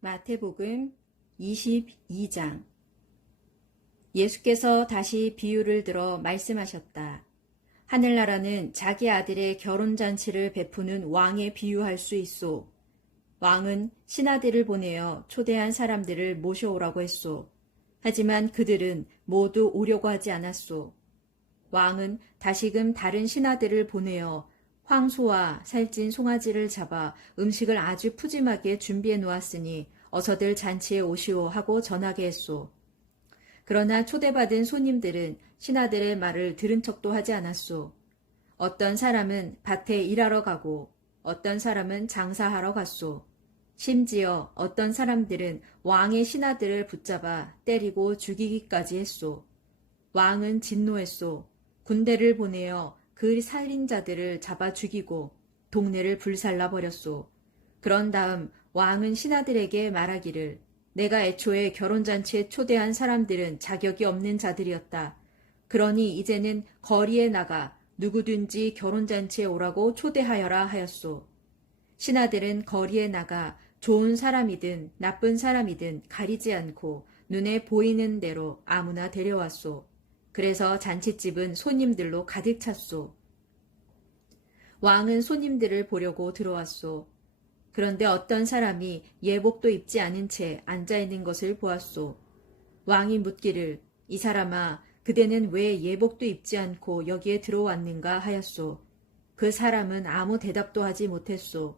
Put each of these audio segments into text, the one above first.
마태복음 22장. 예수께서 다시 비유를 들어 말씀하셨다. 하늘나라는 자기 아들의 결혼잔치를 베푸는 왕에 비유할 수 있소. 왕은 신하들을 보내어 초대한 사람들을 모셔오라고 했소. 하지만 그들은 모두 오려고 하지 않았소. 왕은 다시금 다른 신하들을 보내어 황소와 살찐 송아지를 잡아 음식을 아주 푸짐하게 준비해 놓았으니 어서들 잔치에 오시오 하고 전하게 했소. 그러나 초대받은 손님들은 신하들의 말을 들은 척도 하지 않았소. 어떤 사람은 밭에 일하러 가고 어떤 사람은 장사하러 갔소. 심지어 어떤 사람들은 왕의 신하들을 붙잡아 때리고 죽이기까지 했소. 왕은 진노했소. 군대를 보내어 그 살인자들을 잡아 죽이고 동네를 불살라 버렸소. 그런 다음 왕은 신하들에게 말하기를 내가 애초에 결혼잔치에 초대한 사람들은 자격이 없는 자들이었다. 그러니 이제는 거리에 나가 누구든지 결혼잔치에 오라고 초대하여라 하였소. 신하들은 거리에 나가 좋은 사람이든 나쁜 사람이든 가리지 않고 눈에 보이는 대로 아무나 데려왔소. 그래서 잔치집은 손님들로 가득 찼소. 왕은 손님들을 보려고 들어왔소. 그런데 어떤 사람이 예복도 입지 않은 채 앉아있는 것을 보았소. 왕이 묻기를 이 사람아 그대는 왜 예복도 입지 않고 여기에 들어왔는가 하였소. 그 사람은 아무 대답도 하지 못했소.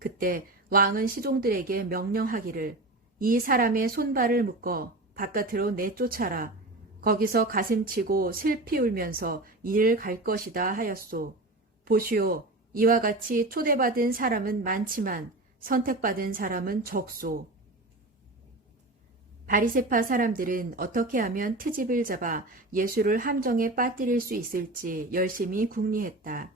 그때 왕은 시종들에게 명령하기를 이 사람의 손발을 묶어 바깥으로 내쫓아라. 거기서 가슴치고 슬피 울면서 이를 갈 것이다 하였소. 보시오, 이와 같이 초대받은 사람은 많지만 선택받은 사람은 적소. 바리새파 사람들은 어떻게 하면 트집을 잡아 예수를 함정에 빠뜨릴 수 있을지 열심히 궁리했다.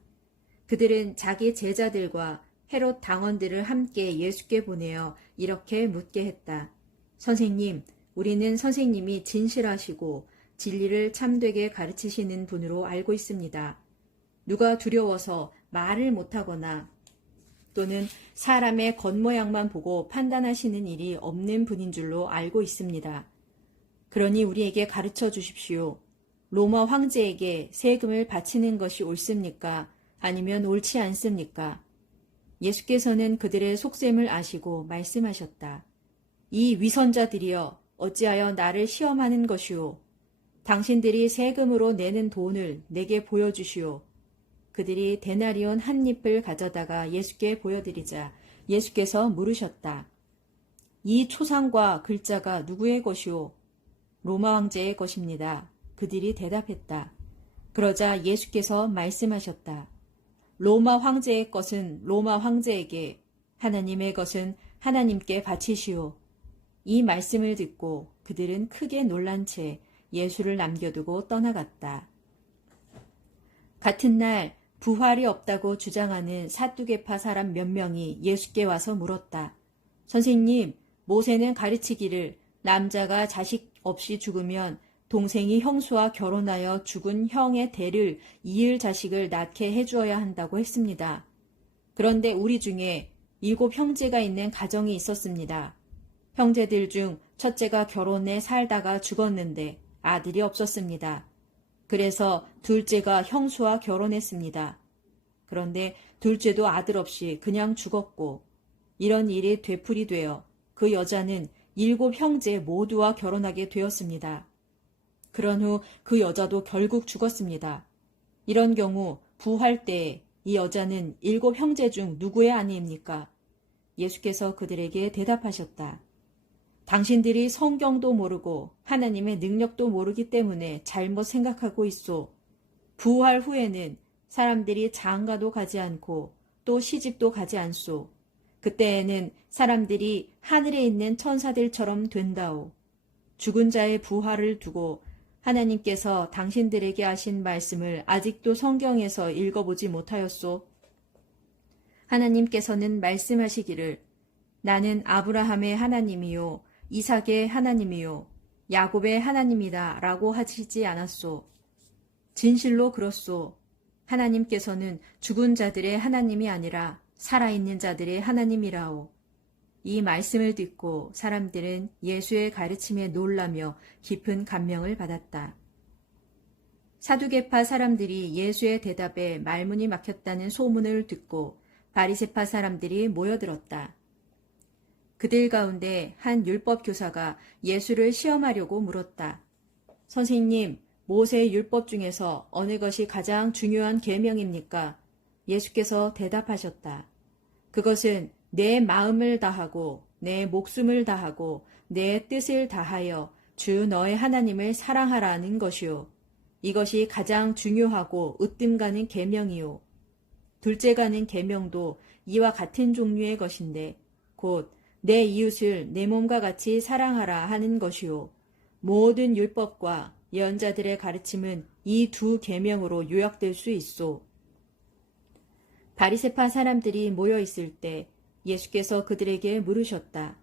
그들은 자기 제자들과 헤롯 당원들을 함께 예수께 보내어 이렇게 묻게 했다. 선생님, 우리는 선생님이 진실하시고 진리를 참되게 가르치시는 분으로 알고 있습니다. 누가 두려워서 말을 못하거나 또는 사람의 겉모양만 보고 판단하시는 일이 없는 분인 줄로 알고 있습니다. 그러니 우리에게 가르쳐 주십시오. 로마 황제에게 세금을 바치는 것이 옳습니까? 아니면 옳지 않습니까? 예수께서는 그들의 속셈을 아시고 말씀하셨다. 이 위선자들이여 어찌하여 나를 시험하는 것이오. 당신들이 세금으로 내는 돈을 내게 보여주시오. 그들이 데나리온 한 잎을 가져다가 예수께 보여드리자 예수께서 물으셨다. 이 초상과 글자가 누구의 것이오? 로마 황제의 것입니다. 그들이 대답했다. 그러자 예수께서 말씀하셨다. 로마 황제의 것은 로마 황제에게, 하나님의 것은 하나님께 바치시오. 이 말씀을 듣고 그들은 크게 놀란 채 예수를 남겨두고 떠나갔다. 같은 날 부활이 없다고 주장하는 사두개파 사람 몇 명이 예수께 와서 물었다. 선생님, 모세는 가르치기를 남자가 자식 없이 죽으면 동생이 형수와 결혼하여 죽은 형의 대를 이을 자식을 낳게 해주어야 한다고 했습니다. 그런데 우리 중에 7 형제가 있는 가정이 있었습니다. 형제들 중 첫째가 결혼해 살다가 죽었는데 아들이 없었습니다. 그래서 둘째가 형수와 결혼했습니다. 그런데 둘째도 아들 없이 그냥 죽었고 이런 일이 되풀이되어 그 여자는 7 형제 모두와 결혼하게 되었습니다. 그런 후 그 여자도 결국 죽었습니다. 이런 경우 부활 때에 이 여자는 7 형제 중 누구의 아내입니까? 예수께서 그들에게 대답하셨다. 당신들이 성경도 모르고 하나님의 능력도 모르기 때문에 잘못 생각하고 있소. 부활 후에는 사람들이 장가도 가지 않고 또 시집도 가지 않소. 그때에는 사람들이 하늘에 있는 천사들처럼 된다오. 죽은 자의 부활을 두고 하나님께서 당신들에게 하신 말씀을 아직도 성경에서 읽어보지 못하였소. 하나님께서는 말씀하시기를 나는 아브라함의 하나님이요 이삭의 하나님이요 야곱의 하나님이다 라고 하시지 않았소. 진실로 그렇소. 하나님께서는 죽은 자들의 하나님이 아니라 살아있는 자들의 하나님이라오. 이 말씀을 듣고 사람들은 예수의 가르침에 놀라며 깊은 감명을 받았다. 사두개파 사람들이 예수의 대답에 말문이 막혔다는 소문을 듣고 바리새파 사람들이 모여들었다. 그들 가운데 한 율법 교사가 예수를 시험하려고 물었다. 선생님, 모세의 율법 중에서 어느 것이 가장 중요한 계명입니까? 예수께서 대답하셨다. 그것은 내 마음을 다하고 내 목숨을 다하고 내 뜻을 다하여 주 너의 하나님을 사랑하라는 것이요. 이것이 가장 중요하고 으뜸 가는 계명이요. 둘째 가는 계명도 이와 같은 종류의 것인데 곧 내 이웃을 내 몸과 같이 사랑하라 하는 것이요. 모든 율법과 예언자들의 가르침은 이 두 계명으로 요약될 수 있소. 바리새파 사람들이 모여 있을 때 예수께서 그들에게 물으셨다.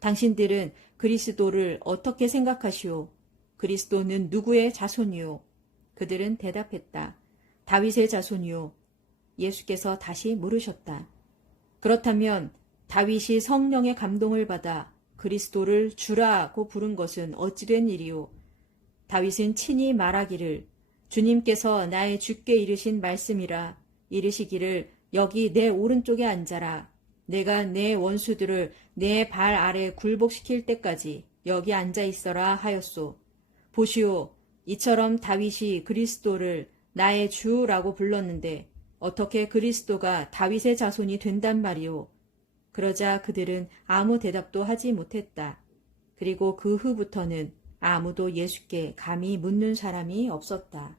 당신들은 그리스도를 어떻게 생각하시오? 그리스도는 누구의 자손이요? 그들은 대답했다. 다윗의 자손이요. 예수께서 다시 물으셨다. 그렇다면 다윗이 성령의 감동을 받아 그리스도를 주라고 부른 것은 어찌된 일이요? 다윗은 친히 말하기를 주님께서 나의 주께 이르신 말씀이라 이르시기를 여기 내 오른쪽에 앉아라. 내가 내 원수들을 내 발 아래 굴복시킬 때까지 여기 앉아 있어라 하였소. 보시오, 이처럼 다윗이 그리스도를 나의 주라고 불렀는데 어떻게 그리스도가 다윗의 자손이 된단 말이오. 그러자 그들은 아무 대답도 하지 못했다. 그리고 그 후부터는 아무도 예수께 감히 묻는 사람이 없었다.